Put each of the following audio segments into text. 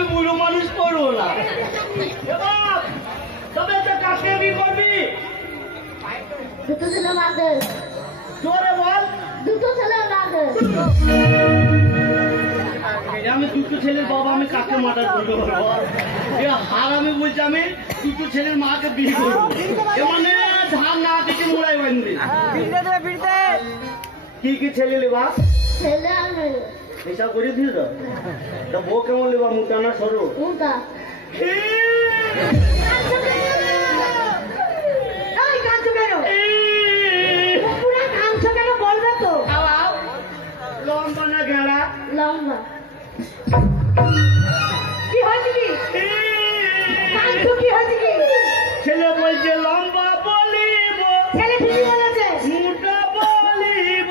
আমি বুড়ো মানুষ করবো না। তবে তো কাকে বিয়ে করবি? দুটো ছেলে মারবে। জোরে বল। দুটো ছেলে মারবে। আমি দুটো ছেলের বাবা, আমি কাকে মার্ডার করবো? হার আমি বলছি আমি দুটো ছেলের মাকে বিয়ে করবো, মানে ধান না থেকে মোড়াই বাঁধবি। কি কি ছেলে লেবা? ছেলে আর মেয়ে। হিসাব করে দিস তো বউ কেমন লেবা? মোটা না সরু? মোটা। বলবে তো লম্বা না ঘেরা? লম্বা। কি হয়েছে কি? কি হয়েছে কি? ছেলে বলছে লম্বা বলিব, ছেলে ঠিকই বলেছে। মোটা বলিব।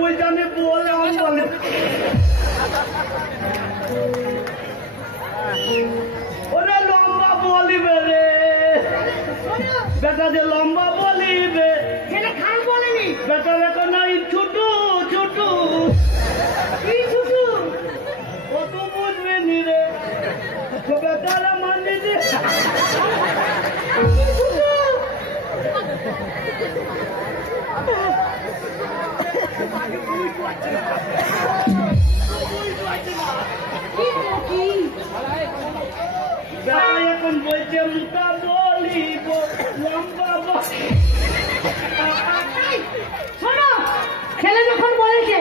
বলছে আমি বলে বলে ওরা লম্বা বলিবে রে বেটা, যে লম্বা বলিবে ছেলে খাল বলেনি। বেটা দেখো না ছুটু ছুটু ছুটু কত বুঝবে নি রে বেটারা মানি যে এখন বলছে মোটা বলিব লম্বা শোনো, ছেলে যখন বলেছে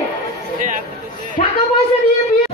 টাকা পয়সা দিয়ে বিয়ে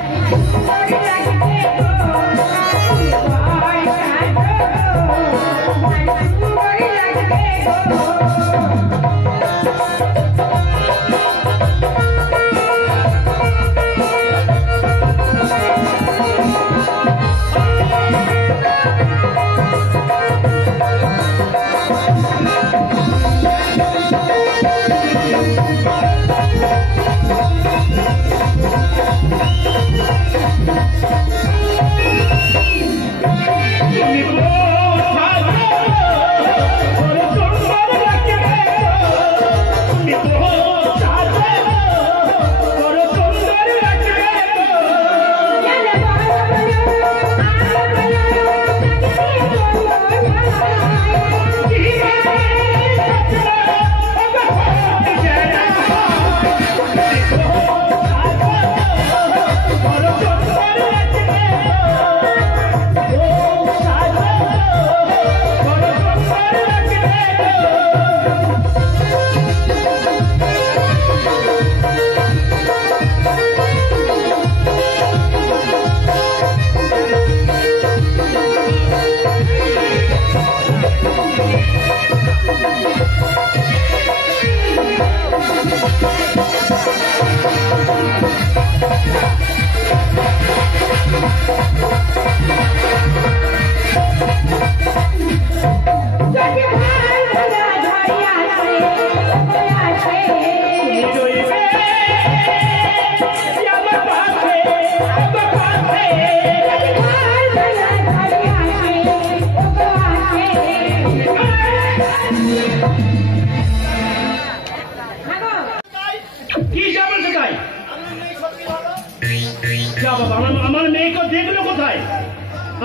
আমার মেয়েকে দেখলো কোথায়?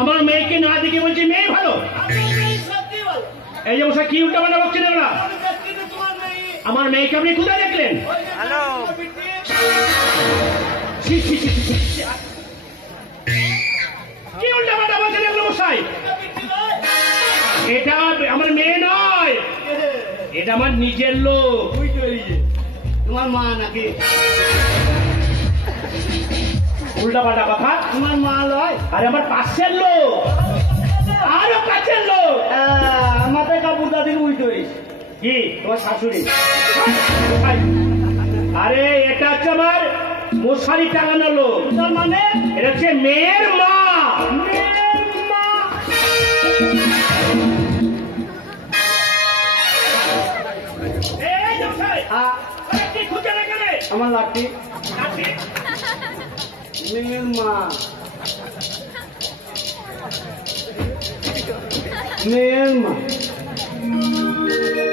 আমার মেয়েকে না দেখে বলছি মেয়ে ভালো। এই যে মশা কি উল্টা পাল্টা বকছেন ওরা? আমার মেয়েকে আপনি কোথায় দেখলেন? কি উল্টা পাল্টা বলছেন এগুলো মশাই? এটা আমার মেয়ে নয়, এটা আমার নিজের লোক। তোমার মা নাকি? উল্টা পাল্টা কথা। তোমার মা নয়, আরে আমার পাশের লোক। আরো কাছের লোক। মাথায় কাপড় দাদির উল্টো হয়েছে। কি তোমার শাশুড়ি? আরে এটা হচ্ছে আমার মশারি টাঙানো লোক। তার মানে এটা হচ্ছে মেয়ের মা। মেয়ের মা এই কি খুঁজে রেখে আমার লাঠি মেয়ের মা মেয়ের মা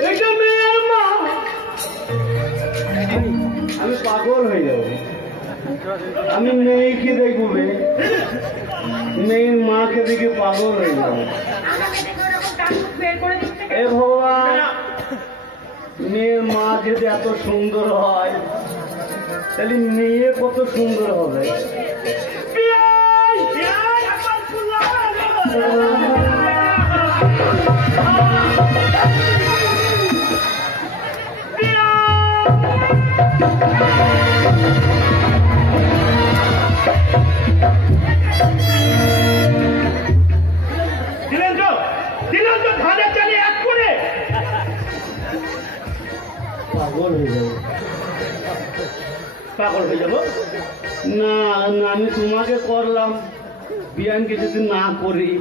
এটা মেয়ের মা আমি পাগল হয়ে যাব আমি মেয়েকে দেখবে মেয়ের মাকে দেখে পাগল হয়ে যাবো এ ভগবান মেয়ের মা যদি এত সুন্দর হয় তাহলে মেয়ে কত সুন্দর হবে দিলেন তো ধানের চালে এক করে পাগল হয়ে যাবো পাগল হয়ে যাবো না আমি তোমাকে করলাম বিয়ানকে যদি না করি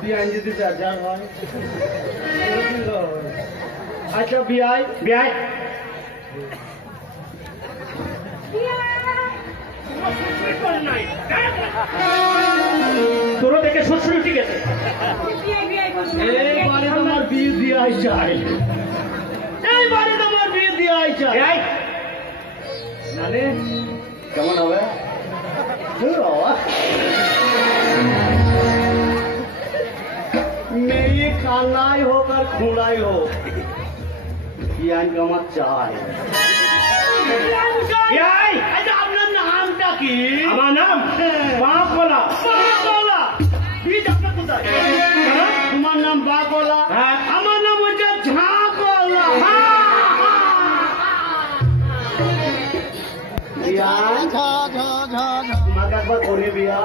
বিয়ান যদি যার হয় আচ্ছা বিয়াই বিয়াই তোরও দেখে শ্বশুর ঠিক আছে এইবারে তোমার বিয়ে দেওয়াই চাই এইবারে তোমার বিয়ে দেওয়াই চাই মানে কেমন হবে মেয়ে কানাই হোক আর খুঁড়াই হোক বিয়ানকে আমার চাই আপনার নামটা কি আমার নাম বাঁকলা কোথায় তোমার নাম বাকলা হ্যাঁ। আমার নাম হচ্ছে ঝাঁকলা বিয়া তোমাকে একবার করে বিয়া